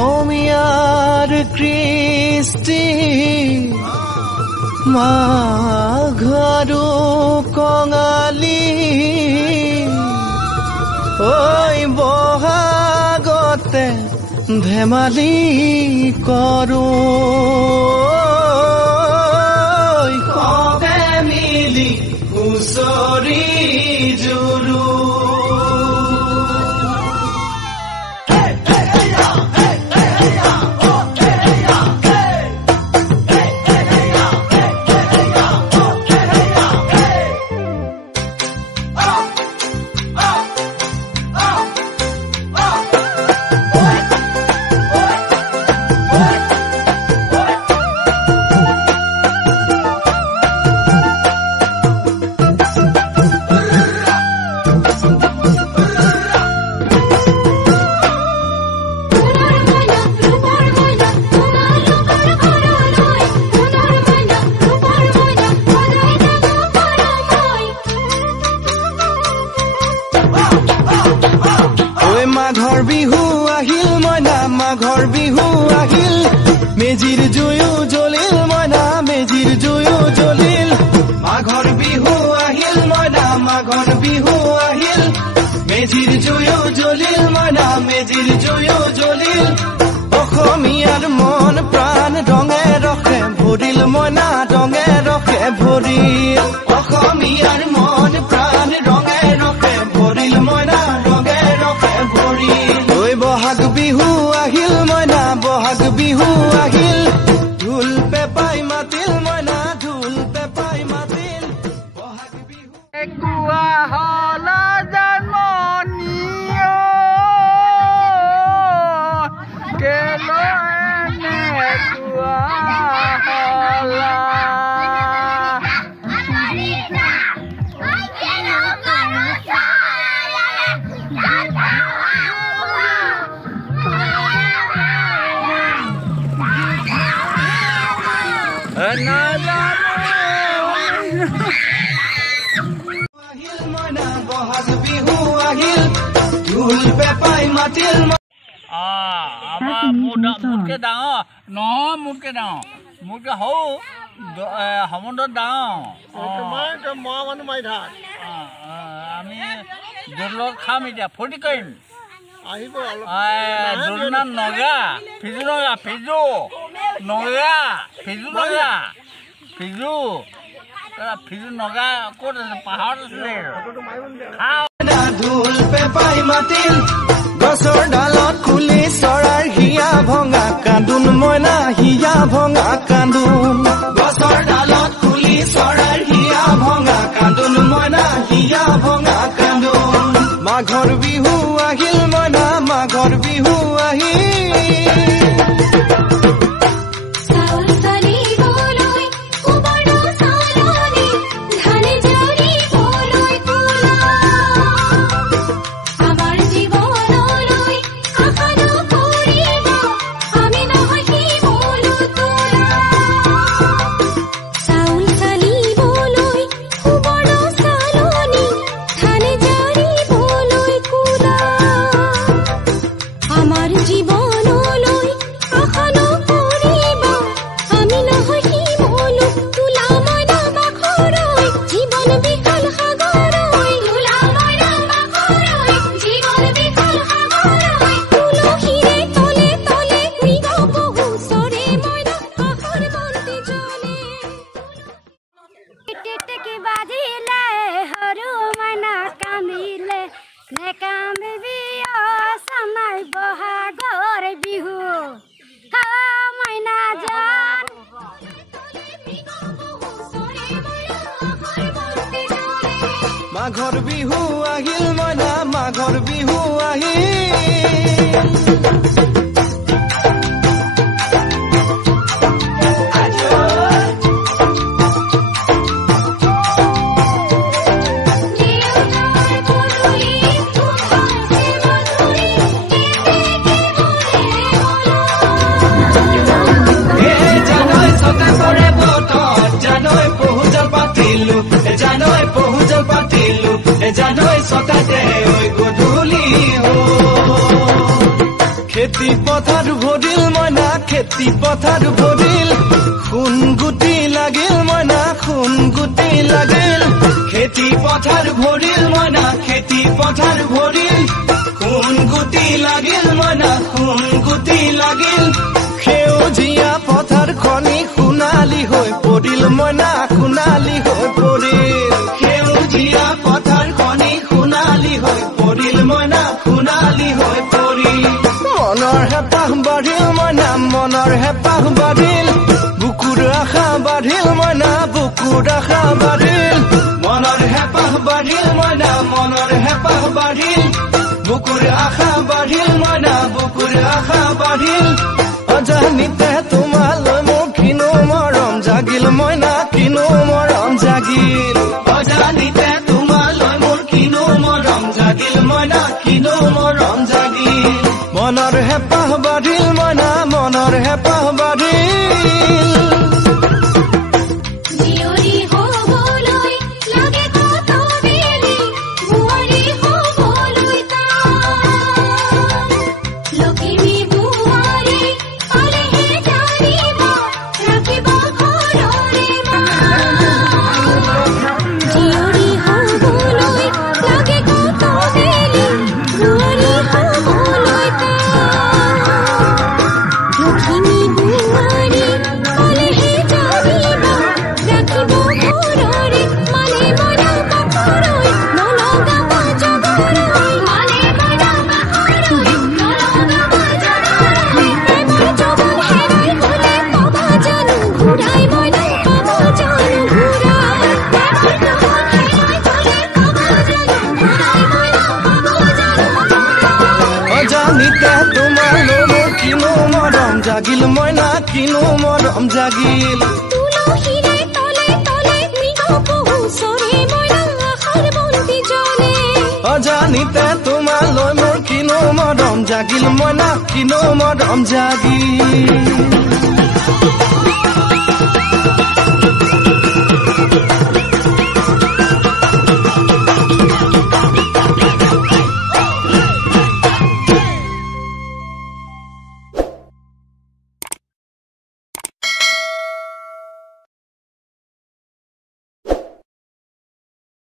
অসমীয়াৰ কৃষ্টি মাঘৰো কঙালী ঐ বহাগতে ধেমালি কৰোঁ সবে মিলি হুঁচৰি জুৰো মাঘৰ বিহু আহিল মইনা মাঘৰ বিহু আহিল মেজিৰ জুয়ো জ্বলিল মইনা মেজিৰ জুয়ো জ্বলিল মাঘৰ বিহু আহিল মইনা মাঘৰ বিহু আহিল মেজিৰ জুয়ো জ্বলিল মইনা মেজিৰ জুয়ো জ্বলিল অসমীয়াৰ মন প্ৰাণ ৰঙে ৰখে ভৰিল মইনা ৰঙে ৰখে ভৰিল অসমীয়াৰ মন প্ৰাণ ৰঙে ৰখে ভৰিল মইনা ৰঙে ৰখে ঐ বহাগ বিহু আহিল মইনা বহাগ বিহু আহিল ঢোল পেপাই মাতিল মইনা ঢোল পেপাই মাতিল বহাগ বিহু একুয়া হলা জন্মনিও কেলো এনে একুয়া হলা বহাগ বিহু আহিল ঢোল পেপাই মাতিল আমাৰ মোতকে ডাঙৰ নহয় মোতকে ডাঙৰ মোতকে সৰু সমুদ্ৰত ডাঙৰ মানুহ মাৰি থাক আমি দৌলত খাম এতিয়া ফূৰ্তি কৰিম আহিব দৌলনাম নগা ফিজু নগা ফিজু নগা ফিজু নগা ফিজু ফিজু নগা ক'ত আছে পাহাৰত আছে ঢোল পেপাই মাতিল গছৰ ডালত খুলি চৰাৰ হিয়া ভঙা কান্দোন মইনা হিয়া ভঙা কান্দোন গছৰ ডালত খুলি চৰাৰ হিয়া ভঙা কান্দোন মইনা হিয়া ভঙা কান্দোন মাঘৰ বিহু আহিল মইনা মাঘৰ বিহু আহিল ঢেকি বাজিলে সৰু মাইনা কান্দিলে নেকান্দিবি চানাই বহাগৰ বিহু মাইনা জান মাঘৰ বিহু আহিল মইনা মাঘৰ বিহু আহিল খেতি পথাৰ ভৰিল মইনা খেতি পথাৰ ভৰিল খুন গুটি লাগিল মইনা খুন গুটি লাগিল খেতি পথাৰ ভৰিল মইনা খেতি পথাৰ ভৰিল খুন গুটি লাগিল মইনা খুন গুটি লাগিল সেউজীয়া পথাৰ খনি সোণালী হৈ পৰিল মইনা সোণালী হৈ পৰিল সেউজীয়া পথাৰ খনি সোণালী হৈ পৰিল মইনা সোণালী হৈ পৰিল মনৰ হেঁপাহ বাঢ়িল মইনা মনৰ হেঁপাহ বাঢ়িল বুকুৰ আশা বাঢ়িল মইনা বুকুৰ আশা বাঢ়িল মনৰ হেঁপাহ বাঢ়িল মইনা মনৰ হেঁপাহ বাঢ়িল বুকুৰ আশা বাঢ়িল মইনা বুকুৰ আশা বাঢ়িল অজানিতে তোমালৈ মোৰ কিনো মৰম জাগিল মইনা কিনো মৰম জাগিল অজানিতে তোমালৈ মোৰ কিনো মৰম জাগিল মইনা কিনো মৰম জাগিল মনৰ হেঁপাহ বাঢ়িল মইনা মনৰ হেঁপাহ বাঢ়িল জাগিল মইনা কিনো মৰম জাগিল তুলসীৰে তলে তলে মৃগ পহু চৰে মইনা আশাৰ বন্তি জ্বলে অজানিতে তোমালৈ মোৰ কিনো মৰম জাগিল মইনা কিনো মৰম জাগিল